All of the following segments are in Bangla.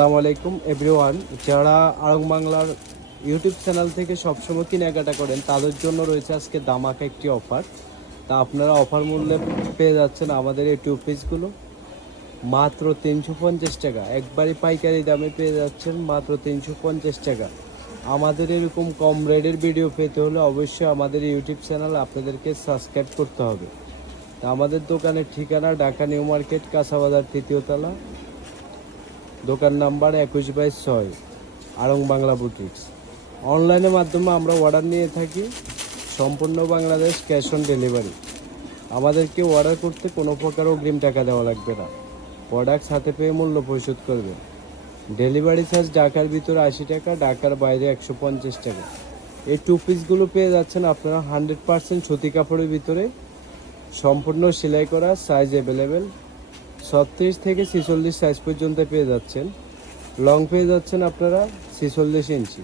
আসসালামু আলাইকুম এভরিওয়ান। যারা আড়ং বাংলার ইউটিউব চ্যানেল থেকে সবসময় কেনাকাটা করেন তাদের জন্য রয়েছে আজকে দামাকা একটি অফার। তা আপনারা অফার মূল্যে পেয়ে যাচ্ছেন আমাদের এই টু পিসগুলো মাত্র 350 টাকা। একবারই পাইকারি দামে পেয়ে যাচ্ছেন মাত্র 350 টাকা। আমাদের এরকম কম রেটের ভিডিও পেতে হলে অবশ্যই আমাদের ইউটিউব চ্যানেল আপনাদেরকে সাবস্ক্রাইব করতে হবে। তা আমাদের দোকানের ঠিকানা ঢাকা নিউ মার্কেট, কাঁচাবাজার, তৃতীয় তলা, দোকান নাম্বার 21/6, আড়ং বাংলা বুটিক্স। অনলাইনের মাধ্যমে আমরা অর্ডার নিয়ে থাকি, সম্পূর্ণ বাংলাদেশ ক্যাশ অন ডেলিভারি। আমাদেরকে অর্ডার করতে কোনো প্রকার অগ্রিম টাকা দেওয়া লাগবে না, প্রোডাক্ট হাতে পেয়ে মূল্য পরিশোধ করবেন। ডেলিভারি চার্জ ঢাকার ভিতরে 80 টাকা, ঢাকার বাইরে 150 টাকা। এই টু পিসগুলো পেয়ে যাচ্ছেন আপনারা 100% সুতি কাপড়ের ভিতরে, সম্পূর্ণ সেলাই করা, সাইজ অ্যাভেলেবেল 36 থেকে 46 সাইজ পর্যন্ত পেয়ে যাচ্ছেন। লং পেয়ে যাচ্ছেন আপনারা 46 ইঞ্চি।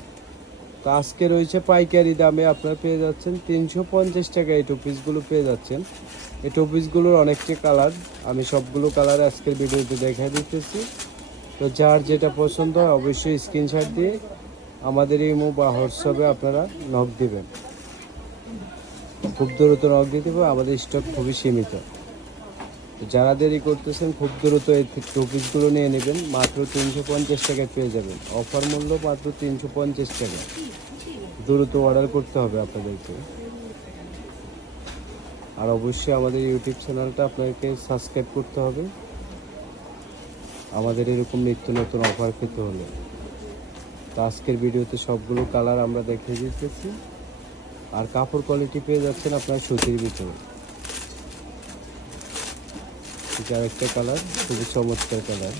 তো আজকে রয়েছে পাইকারি দামে আপনারা পেয়ে যাচ্ছেন 350 টাকা। এই টু পিসগুলো পেয়ে যাচ্ছেন। এই টু পিসগুলোর অনেকটি কালার, আমি সবগুলো কালার আজকের ভিডিওতে দেখা দিতেছি। তো যার যেটা পছন্দ হয় অবশ্যই স্ক্রিনশট দিয়ে আমাদের ইমো বা হোয়াটসঅ্যাপে আপনারা নক দিবেন। খুব দ্রুত নক দিতে হবে, আমাদের স্টক খুবই সীমিত। যারা দেরি করতেছেন খুব দ্রুত এই টু পিসগুলো নিয়ে নেবেন, মাত্র 350 টাকায় পেয়ে যাবেন। অফার মূল্য মাত্র 350 টাকা। দ্রুত অর্ডার করতে হবে আপনাদেরকে। আর অবশ্যই আমাদের ইউটিউব চ্যানেলটা আপনাদেরকে সাবস্ক্রাইব করতে হবে আমাদের এরকম নিত্য নতুন অফার পেতে হলে। তো আজকের ভিডিওতে সবগুলো কালার আমরা দেখিয়ে দিতেছি। আর কাপড় কোয়ালিটি পেয়ে যাচ্ছেন আপনার সুতির ভিতরে। আরেকটা কালার, খুবই চমৎকার কালার।